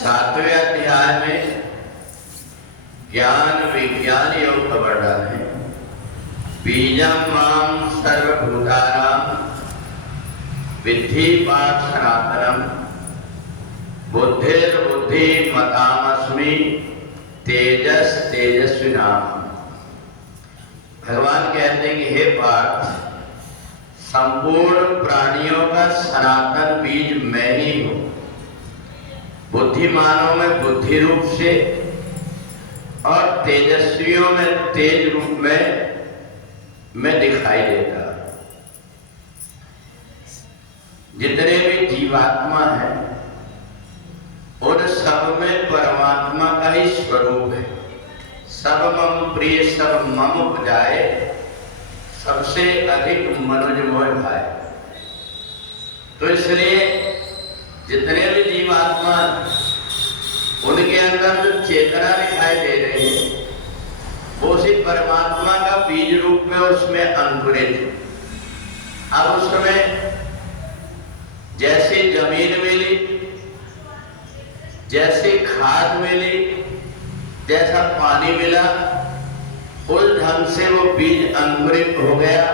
सातवें अध्याय में ज्ञान विज्ञान योग का वर्णन है। बीजम माम सर्वभूतानां विद्धि पार्थ सनातनम बुद्धिर्बुद्धि मतामस्मि तेजस तेजस्वी नाम। भगवान कहते हैं कि हे पार्थ, संपूर्ण प्राणियों का सनातन बीज मैं ही हूं। बुद्धिमानों में बुद्धि रूप से और तेजस्वियों में तेज रूप में मैं दिखाई देता। जितने भी जीवात्मा हैं उन सब में परमात्मा का ही स्वरूप है। सब मम प्रिय सब मम उपजाए, सबसे अधिक मनुज मोह भाई। तो इसलिए जितने भी जीवात्मा उनके अंदर जो चेतना दिखाई दे रही है वो उसी परमात्मा का बीज रूप में उसमें अंकुरित है। अब उसमें जैसी जमीन मिली, जैसी खाद मिली, जैसा पानी मिला, उस ढंग से वो बीज अंकुरित हो गया।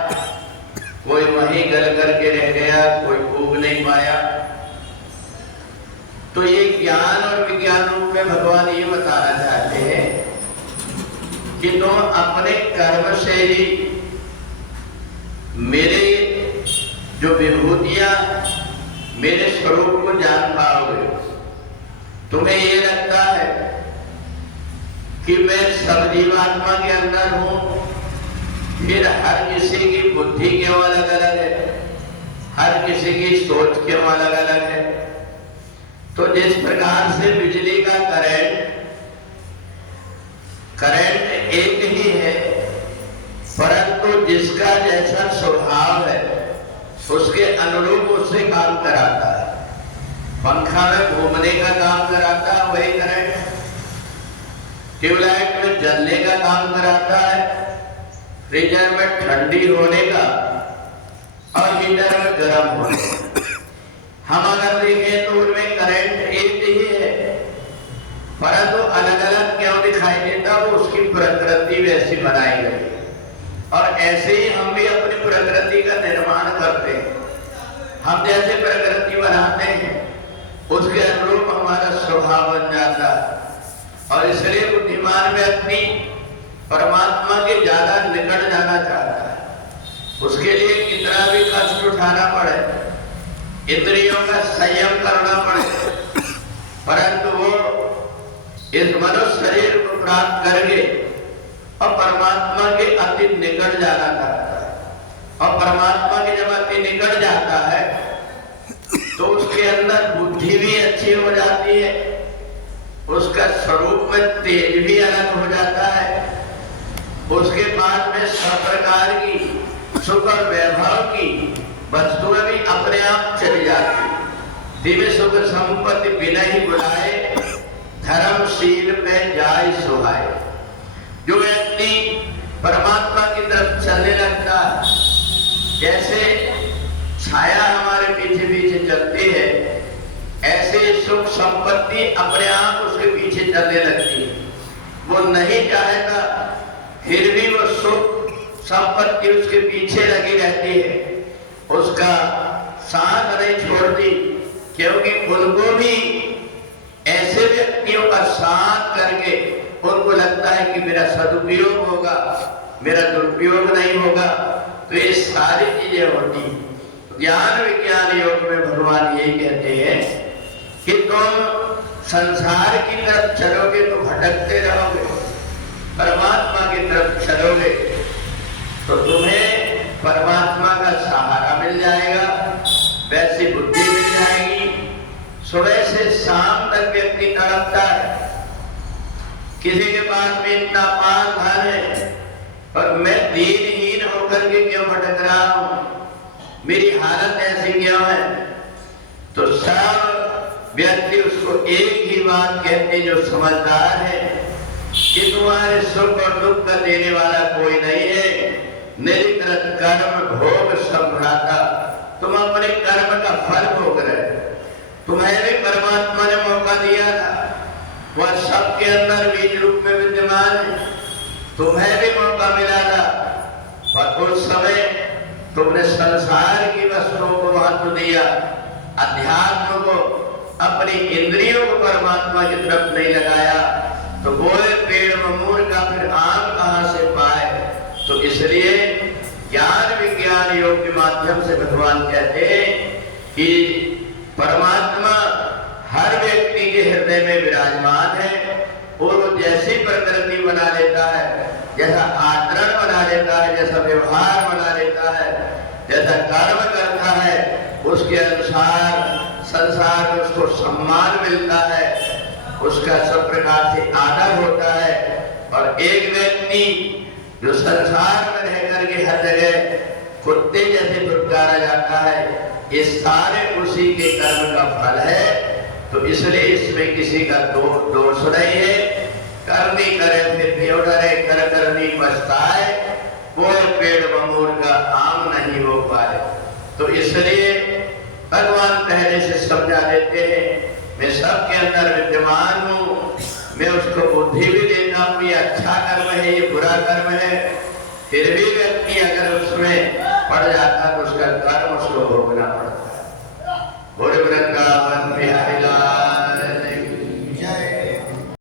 कोई वहीं गल करके रह गया, कोई उग नहीं पाया। तो ये ज्ञान और विज्ञान रूप में भगवान ये बताना चाहते हैं कि तुम अपने कर्म से ही मेरे जो विभूतियां मेरे स्वरूप को जान पाओगे। तुम्हें ये लगता है कि मैं सब जीवात्मा के अंदर हूं, फिर हर किसी की बुद्धि क्यों अलग अलग है, हर किसी की सोच क्यों अलग अलग है। तो जिस प्रकार से बिजली का करंट एक ही है, परंतु जिसका जैसा स्वभाव है उसके अनुरूप उससे काम कराता है। पंखा में घूमने का काम कराता है वही करंट, ट्यूबलाइट में जलने का काम कराता है, फ्रीजर में ठंडी होने का और हीटर में गर्म होने का। हम अगर देखें तो उनमें करंट एक ही है, परंतु अलग अलग क्यों दिखाई देता, वो उसकी प्रकृति वैसी बनाई गई। और ऐसे ही हम भी अपनी प्रकृति का निर्माण करते हैं। हम जैसे प्रकृति बनाते हैं उसके अनुरूप हमारा स्वभाव बन जाता है। और इसलिए बुद्धिमान व्यक्ति परमात्मा के ज्यादा निकट जाना चाहता है। उसके लिए कितना भी कष्ट उठाना पड़े, इंद्रियों का संयम करना पड़े, परंतु वो इस मनुष्य शरीर को प्राप्त करके और परमात्मा के अति निकट जाना चाहता है। और परमात्मा के जब अति निकट जाता है तो उसके अंदर बुद्धि भी अच्छी हो जाती है, उसका स्वरूप में तेज भी अलग हो जाता है। उसके बाद में सब प्रकार की सुख और वैभव की वस्तुएं भी अपने आप चली जाती। दिव्य सुख संपत्ति बिना ही बुलाए, धर्मशील में जाय सुहाए। जो व्यक्ति परमात्मा की तरफ चलने लगता, जैसे छाया हमारे पीछे पीछे चलती है, ऐसे सुख संपत्ति अपने आप उसके पीछे चलने लगती है। वो नहीं चाहेगा फिर भी वो सुख संपत्ति उसके पीछे लगी रहती है, उसका साथ नहीं छोड़ती। क्योंकि उनको भी ऐसे व्यक्तियों का साथ करके उनको लगता है कि मेरा सदुपयोग होगा, मेरा दुरुपयोग नहीं होगा। तो ये सारी चीजें होती। ज्ञान विज्ञान योग में भगवान यही कहते हैं कि तुम संसार की तरफ चलोगे तो भटकते रहोगे, परमात्मा की तरफ चलोगे तो तुम्हें परमात्मा का सहारा मिल जाएगा, वैसी बुद्धि मिल जाएगी। सुबह से शाम तक व्यक्ति तड़पता है, किसी के पास में इतना पान धन है पर मैं दीनहीन होकर के क्यों भटक रहा हूं, मेरी हालत ऐसी क्यों है। तो सब व्यक्ति उसको एक ही बात कहते जो समझदार है कि तुम्हारे सुख और दुख का देने वाला कोई नहीं है, निरंतर कर्म भोग संभ्राता। तुम अपने कर्म का फल भोग रहे। तुम्हें भी परमात्मा ने मौका दिया था, वह सबके अंदर बीज रूप में विद्यमान है। तुम्हें भी मौका मिला था, पर उस समय तुमने संसार की वस्तुओं को महत्व दिया, अध्यात्म को, अपनी इंद्रियों को परमात्मा की तरफ नहीं लगाया, तो वो पेड़ ममूर का फिर आम कहां से पाए। तो इसलिए ज्ञान विज्ञान योग के माध्यम से भगवान कहते हैं कि परमात्मा हर व्यक्ति के हृदय में विराजमान है, और वो जैसी प्रकृति बना लेता है, जैसा आचरण बना लेता है, जैसा व्यवहार बना लेता है, जैसा कर्म करता है, उसके अनुसार संसार में उसको सम्मान मिलता है, उसका सब प्रकार से आदर होता है। और एक व्यक्ति जो संसार में रह करके हर जगह कुत्ते जैसे फुटकारा जाता है, ये सारे उसी के कर्म का फल है। तो इसलिए इसमें किसी का दोष नहीं है। करनी करे फिर क्यों डरे, कर करनी पछताए, कोई पेड़ बमूर का आम नहीं हो पाए। तो इसलिए भगवान पहले से समझा देते हैं, मैं सबके अंदर विद्यमान हूँ, मैं उसको बुद्धि भी देता हूँ, ये अच्छा कर्म है, ये बुरा कर्म है। फिर भी व्यक्ति अगर उसमें पड़ जाता तो उसका कर्म उसको भोगना पड़ता है।